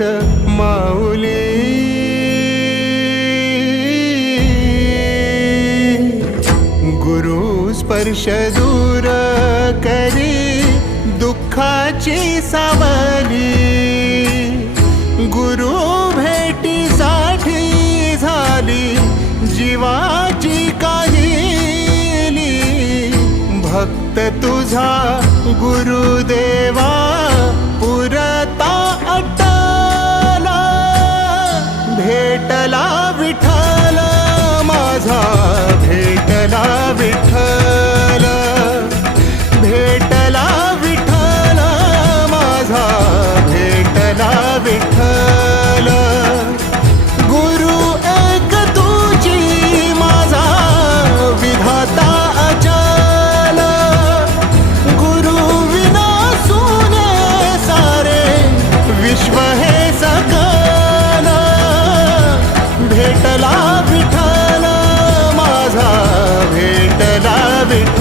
हेच माऊली गुरु स्पर्श दूर करी दुःखाची सावली गुरु भेटीसाठी झाली जीवाची काहिली भक्त तुझा गुरुदेवा पुरता अटला भेटला विठ्ठल माझा भेटला विठ्ठल भेटला विठ्ठल माझा भेटला विठ्ठल गुरु एक तुझी माझा विधाता अचल गुरु विना सुने सारे विश्व हे सकल भेटला विठ्ठल माझा भेटला विठ्ठल